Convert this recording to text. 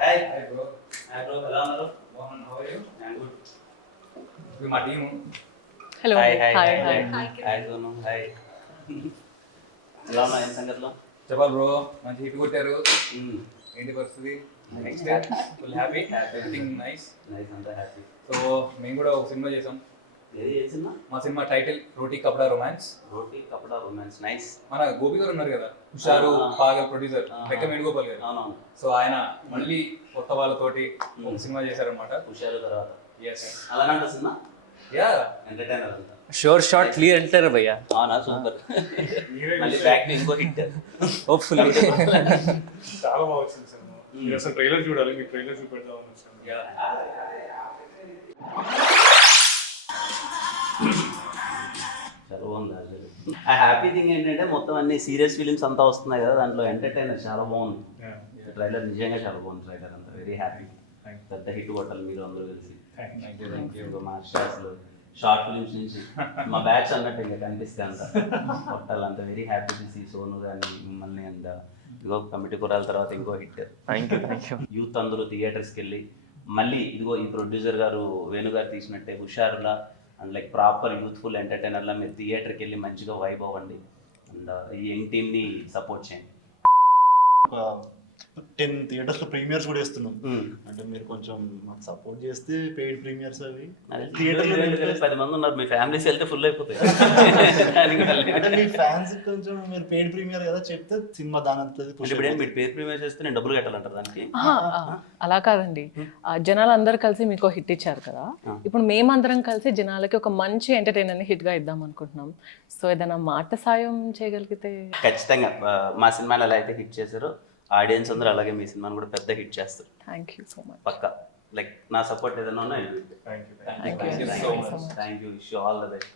Hi hi bro ఎలా ఉన్నారు? How are you? I'm good. ఇది మా team. Hello hi hi hi hi hi hi Sonu hi. ఎలా ఉన్నా ఏం సంగతిలో? చెప్పాలి బ్రో, మంచి హిట్ కొట్టారు. ఏంటి పరిస్థితి? Next full happy, everything nice. Nice, అంతా హ్యాపీ. సో మేము కూడా ఒక సినిమా చేసాం. ఏది చేసినా? మా సినిమా టైటిల్ రోటీ కపడా రొమాన్స్. రోటీ కపడా రొమాన్స్. నైస్. మన గోపి గారు ఉన్నారు కదా, హుషారు పాగల్ ప్రొడ్యూసర్, బెక్క వేణుగోపాల్ గారు. అవునవును. సో ఆయన మళ్ళీ కొత్త వాళ్ళతోటి ఒక సినిమా చేశారనమాట. హుషారు తర్వాత ఎస్, అలానే ఉంటుంది సినిమా. యా, ఎంటర్టైనర్ అంతా. షోర్ షార్ట్ క్లియర్ అంటారు భయ్యా. అవునా, సూపర్. మళ్ళీ బ్యాక్ టు ఇంకో హిట్. హోప్ఫుల్లీ చాలా బాగా వచ్చింది సినిమా. మీరు అసలు ట్రైలర్ చూడాలి, మీకు ట్రైలర్ చూపెడదామని వచ్చాను. చాలా బాగుంది. ఆ హ్యాపీ థింగ్ ఏంటంటే మొత్తం అన్ని సీరియస్ ఫిలిమ్స్ అంతా వస్తున్నాయి కదా, దాంట్లో ఎంటర్టైనర్ చాలా బాగుంది. ట్రైలర్ నిజంగా చాలా బాగుంది. ట్రైలర్ అంతా వెరీ హ్యాపీ. పెద్ద హిట్ కొట్టాలి మీరు అందరూ కలిసి. ఇంకా మా అసలు షార్ట్ ఫిలిమ్స్ నుంచి మా బ్యాచ్ అన్నట్టు ఇంకా కనిపిస్తే అంత కొట్టాలి. అంత very happy to see Sonu కానీ మిమ్మల్ని. అండ్ ఇదిగో కమిటీ కురాల తర్వాత ఇంకో హిట్. Thank you. యూత్ అందరూ థియేటర్స్కి వెళ్ళి మళ్ళీ ఇదిగో ఈ ప్రొడ్యూసర్ గారు వేణు గారు తీసినట్టే హుషారులా అండ్ లైక్ ప్రాపర్ యూత్ఫుల్ ఎంటర్టైనర్లా మీరు థియేటర్కి వెళ్ళి మంచిగా వైబ్ అవ్వండి. అండ్ ఈ యంగ్ టీమ్ని సపోర్ట్ చేయండి. 10 థియేటర్స్ లో ప్రీమియర్స్ కూడా వేస్తున్నాం. అంటే మీరు కొంచెం మాకు సపోర్ట్ చేస్తే పెయిడ్ ప్రీమియర్స్ అవి థియేటర్లో 10 మంది ఉన్నారు, మీ ఫ్యామిలీస్ వెళ్తే ఫుల్ అయిపోతాయి. అంటే మీ ఫ్యాన్స్ కొంచెం మీరు పెయిడ్ ప్రీమియర్ కదా చెప్తే సినిమా దాని అంతా ఇప్పుడు మీరు పేరు ప్రీమియర్ చేస్తే నేను డబ్బులు కట్టాలంటారు దానికి? అలా కాదండి, జనాలు అందరు కలిసి మీకు హిట్ ఇచ్చారు కదా, ఇప్పుడు మేమందరం కలిసి జనాలకి ఒక మంచి ఎంటర్టైనర్ ని హిట్ గా ఇద్దాం అనుకుంటున్నాం. సో ఏదైనా మాట సాయం చేయగలిగితే. ఖచ్చితంగా మా సినిమాలు ఎలా అయితే హిట్ చేశారో ఆడియన్స్ అందరూ అలాగే మీ సినిమాని కూడా పెద్ద హిట్ చేస్తారు. Thank you so much. పక్కా. లైక్ నా సపోర్ట్ ఏదైనా ఉన్నా thank you. Thank you so much. Thank you. Wish you all the best.